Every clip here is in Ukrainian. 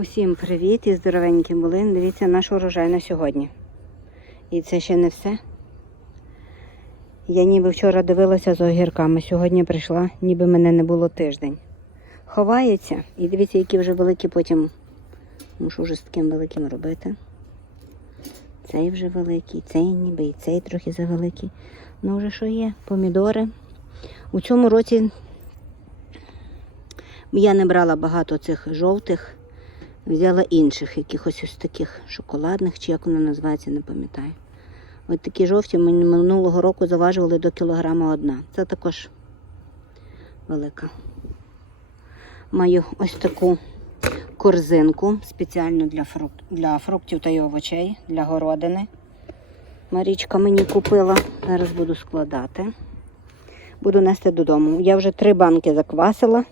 Усім привіт і здоровенькі були. Дивіться наш урожай на сьогодні. І це ще не все. Я ніби вчора дивилася з огірками, сьогодні прийшла, ніби мене не було тиждень. Ховається, і дивіться, які вже великі потім мушу вже з таким великим робити. Цей вже великий, цей ніби і цей трохи завеликий. Ну вже що є? Помідори. У цьому році я не брала багато цих жовтих, взяла інших, якихось ось таких шоколадних, чи як воно називається, не пам'ятаю. От такі жовті мені минулого року заважували до кілограма одна. Це також велика. Маю ось таку корзинку спеціально для, фрук... для фруктів та й овочей, для городини. Марічка мені купила. Зараз буду складати. Буду нести додому. Я вже три банки заквасила.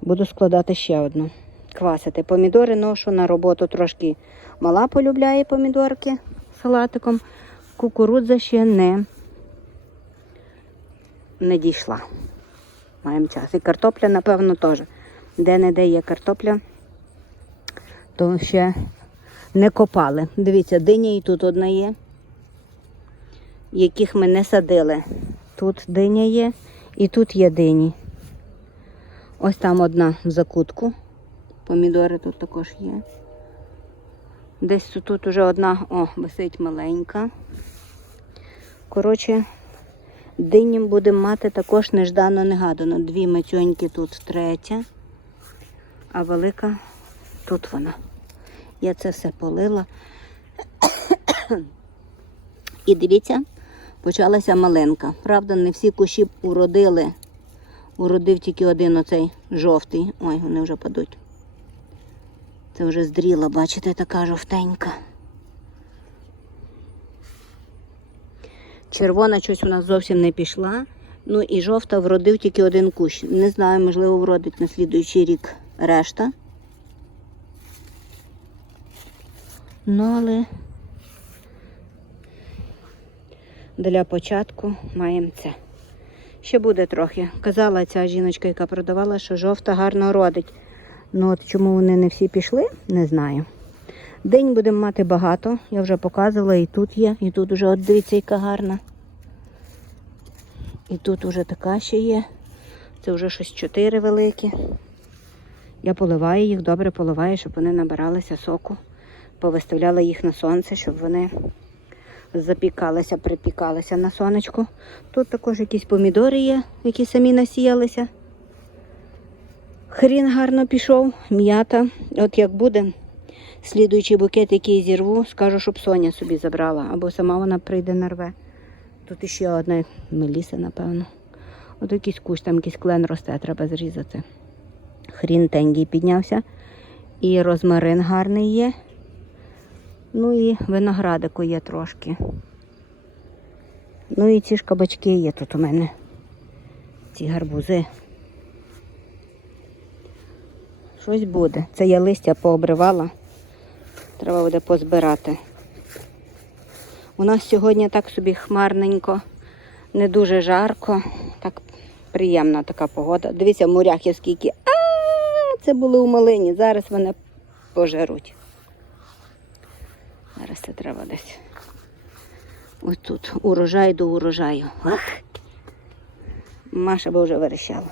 Буду складати ще одну. Квасити помідори ношу на роботу трошки мала полюбляє помідорки салатиком. Кукурудза ще не, не дійшла. Маємо час. І картопля, напевно, теж. Де-не-де є картопля, то ще не копали. Дивіться, диня і тут одна є, яких ми не садили. Тут диня є і тут є дині. Ось там одна в закутку. Помідори тут також є. Десь тут, уже одна, о, висить маленька. Коротше, динім будемо мати також неждано негадано. Дві мацьоньки тут третя, а велика тут вона. Я це все полила. І дивіться, почалася малинка. Правда, не всі кущі уродили. Уродив тільки один оцей жовтий. Ой, вони вже падуть. Це вже здріла, бачите, така жовтенька. Червона щось у нас зовсім не пішла. Ну і жовта вродив тільки один кущ. Не знаю, можливо, вродить на слідуючий рік решта. Ну, але для початку маємо це. Ще буде трохи. Казала ця жіночка, яка продавала, що жовта гарно родить. Ну от чому вони не всі пішли, не знаю. День будемо мати багато, я вже показувала, і тут є, і тут вже от дивіться, яка гарна. І тут вже така ще є. Це вже щось чотири великі. Я поливаю їх, добре поливаю, щоб вони набиралися соку. Повиставляла їх на сонце, щоб вони запікалися, припікалися на сонечку. Тут також якісь помідори є, які самі насіялися. Хрін гарно пішов, м'ята. От як буде слідуючий букет, який зірву, скажу, щоб Соня собі забрала, або сама вона прийде нарве. Тут іще одна меліса, напевно. От якийсь кущ, там якийсь клен росте, треба зрізати. Хрін тенький піднявся. І розмарин гарний є. Ну і виноградику є трошки. Ну і ці ж кабачки є тут у мене. Ці гарбузи. Щось буде. Це я листя пообривала. Треба буде позбирати. У нас сьогодні так собі хмарненько, не дуже жарко, так приємна така погода. Дивіться, в морях є скільки. А, це були у малині. Зараз вони пожеруть. Зараз це треба десь. Ось тут урожай до урожаю. Ах! Маша би вже верещала.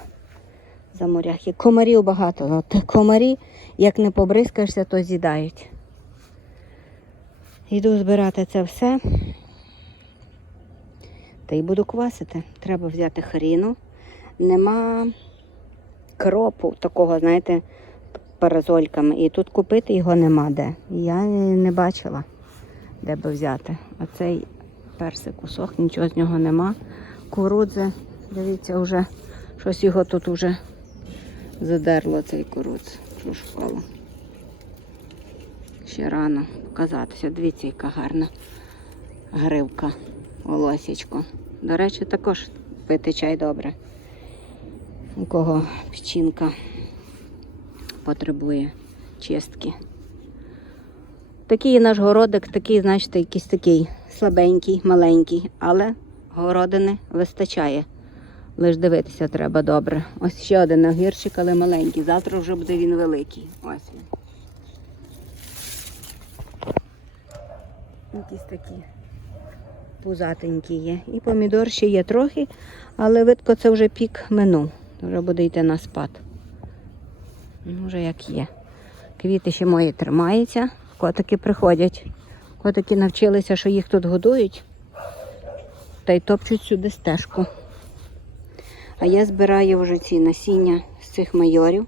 За морях. Комарів багато. От комарі, як не побризкаєшся, то з'їдають. Йду збирати це все. Та й буду квасити. Треба взяти хріну. Нема кропу такого, знаєте, паразольками. І тут купити його нема де. Я не бачила, де би взяти. Оцей персик усох, нічого з нього нема. Курудзи, дивіться, вже щось його тут вже задерло цей курудз. Що впало. Ще рано показатися. Дивіться, яка гарна гривка, волосічко. До речі, також пити чай добре. У кого печінка потребує чистки. Такий наш городик, такий, значить, якийсь такий слабенький, маленький, але городини вистачає. Лиш дивитися треба добре. Ось ще один огірчик, але маленький. Завтра вже буде він великий. Ось він. Якісь такі пузатенькі є. І помідор ще є трохи, але видко це вже пік минув. Вже буде йти на спад. Ну, вже як є. Квіти ще мої тримаються, котики приходять. Котики навчилися, що їх тут годують, та й топчуть сюди стежку. А я збираю вже ці насіння з цих майорів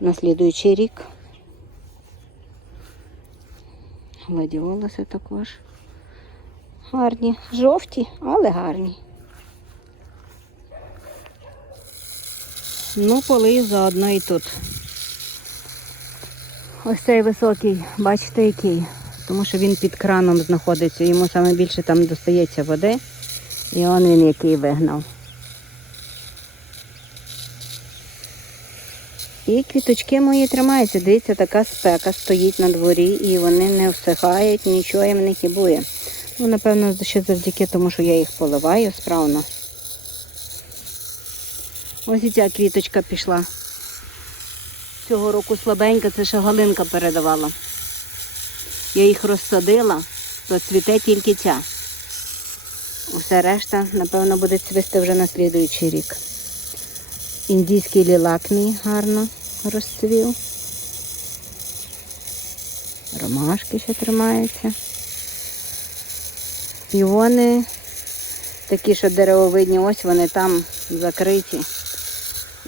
на слідуючий рік. Гладіолуси також. Гарні, жовті, але гарні. Ну, полию заодно і тут. Ось цей високий, бачите, який? Тому що він під краном знаходиться, йому саме більше там достається води. І он він який вигнав. І квіточки мої тримаються. Дивіться, така спека стоїть на дворі і вони не всихають, нічого їм не хібує. Ну, напевно, ще завдяки тому, що я їх поливаю справно. Ось і ця квіточка пішла. Цього року слабенька, це ще Галинка передавала. Я їх розсадила, то цвіте тільки ця. Усе решта, напевно, буде цвісти вже на слідуючий рік. Індійський лілак мій гарно розцвів. Ромашки ще тримаються. Піони такі, що деревовидні, ось вони там закриті.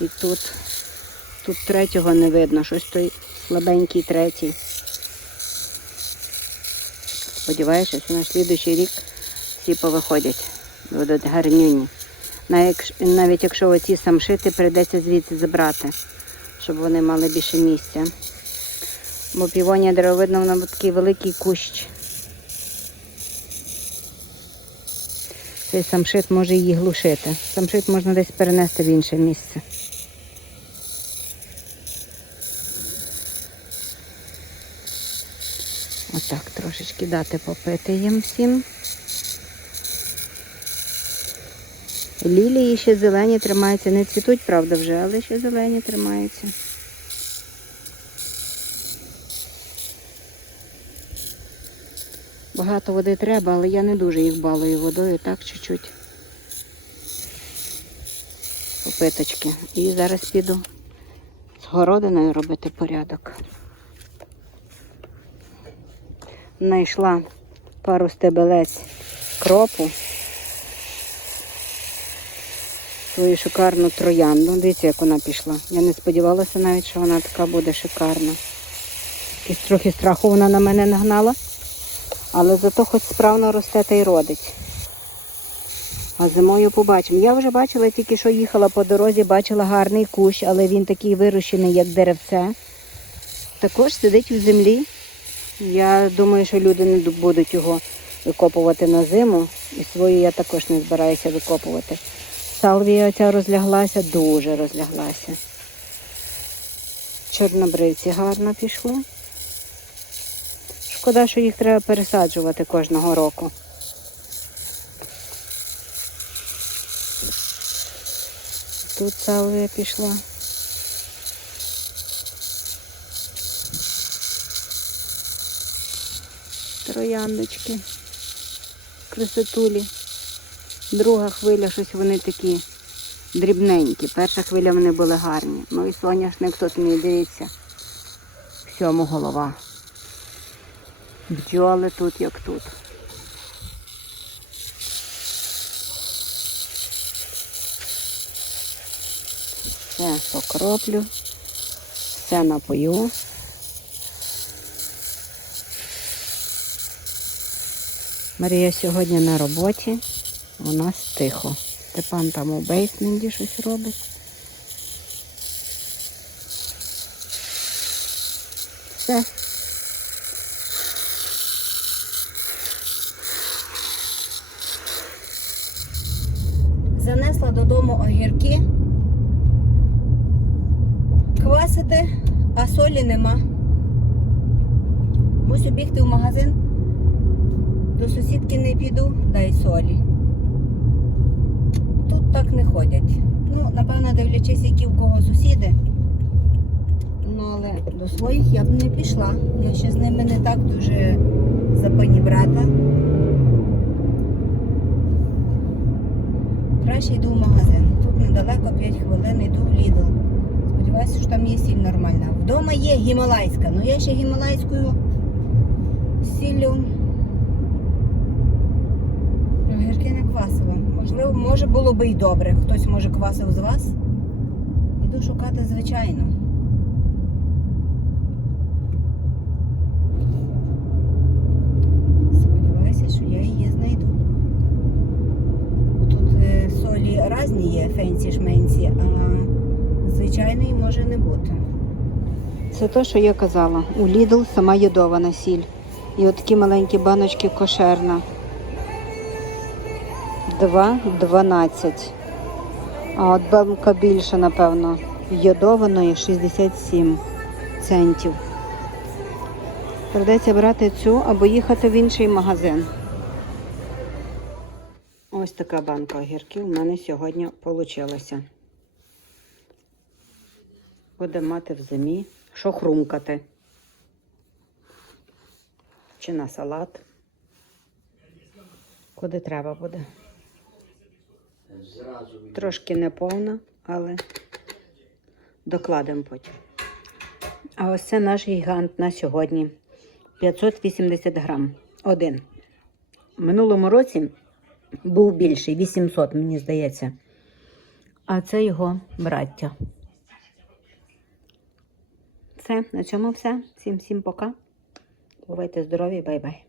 І тут, тут третього не видно, щось той слабенький третій. Сподіваюся, що на слідуючий рік всі повиходять, будуть гарнюні. Навіть якщо оці самшити прийдеться звідси забрати, щоб вони мали більше місця. Бо півонія деревовидна, вона такий великий кущ. Цей самшит може її глушити. Самшит можна десь перенести в інше місце. Отак трошечки дати попити їм всім. Лілії ще зелені тримаються. Не цвітуть, правда, вже, але ще зелені тримаються. Багато води треба, але я не дуже їх балую водою, так чуть-чуть. Попиточки. І зараз піду з городиною робити порядок. Знайшла пару стебелець кропу. Свою шикарну троянду. Дивіться, як вона пішла. Я не сподівалася навіть, що вона така буде шикарна. Якось трохи страху вона на мене нагнала. Але зато хоч справно росте та й родить. А зимою побачимо. Я вже бачила, тільки що їхала по дорозі, бачила гарний кущ, але він такий вирощений, як деревце. Також сидить в землі. Я думаю, що люди не будуть його викопувати на зиму. І свою я також не збираюся викопувати. Салвія ця розляглася, дуже розляглася. Чорнобривці гарно пішли. Шкода, що їх треба пересаджувати кожного року. Тут салвія пішла. Трояндочки, красотулі. Друга хвиля, щось вони такі дрібненькі. Перша хвиля вони були гарні. Ну і соняшник тут мій дивіться. Всьому голова. Бджоли тут, як тут. Все покроплю, все напою. Марія сьогодні на роботі. У нас тихо. Степан там у бейсменті щось робить. Все. Занесла додому огірки. Квасити, а солі нема. Мусю бігти в магазин. До сусідки не піду, дай солі. Так не ходять. Ну, напевно, дивлячись, які в кого сусіди. Ну, але до своїх я б не пішла. Я ще з ними не так дуже за панібрата. Краще йду в магазин. Тут недалеко 5 хвилин йду в Lidl. Сподіваюся, що там є сіль нормальна. Вдома є гімалайська, але я ще гімалайською сіллю огірки не квасила. Можливо, може було би й добре. Хтось може квасив з вас. Іду шукати звичайно. Сподіваюся, що я її знайду. Тут е, солі різні є, фенсі шменсі, а звичайної може не бути. Це те, що я казала. У Lidl сама йодована сіль. І от такі маленькі баночки кошерна. 2,12. А от банка більше, напевно, йодованої 67 центів. Придеться брати цю або їхати в інший магазин. Ось така банка огірків у мене сьогодні вийшла. Буде мати в зимі, що хрумкати. Чи на салат. Куди треба буде. Трошки неповна, але докладемо потім. А ось це наш гігант на сьогодні. 580 грам. Один. В минулому році був більший, 800, мені здається. А це його браття. Все, на цьому все. Всім всім пока. Бувайте здорові, бай-бай.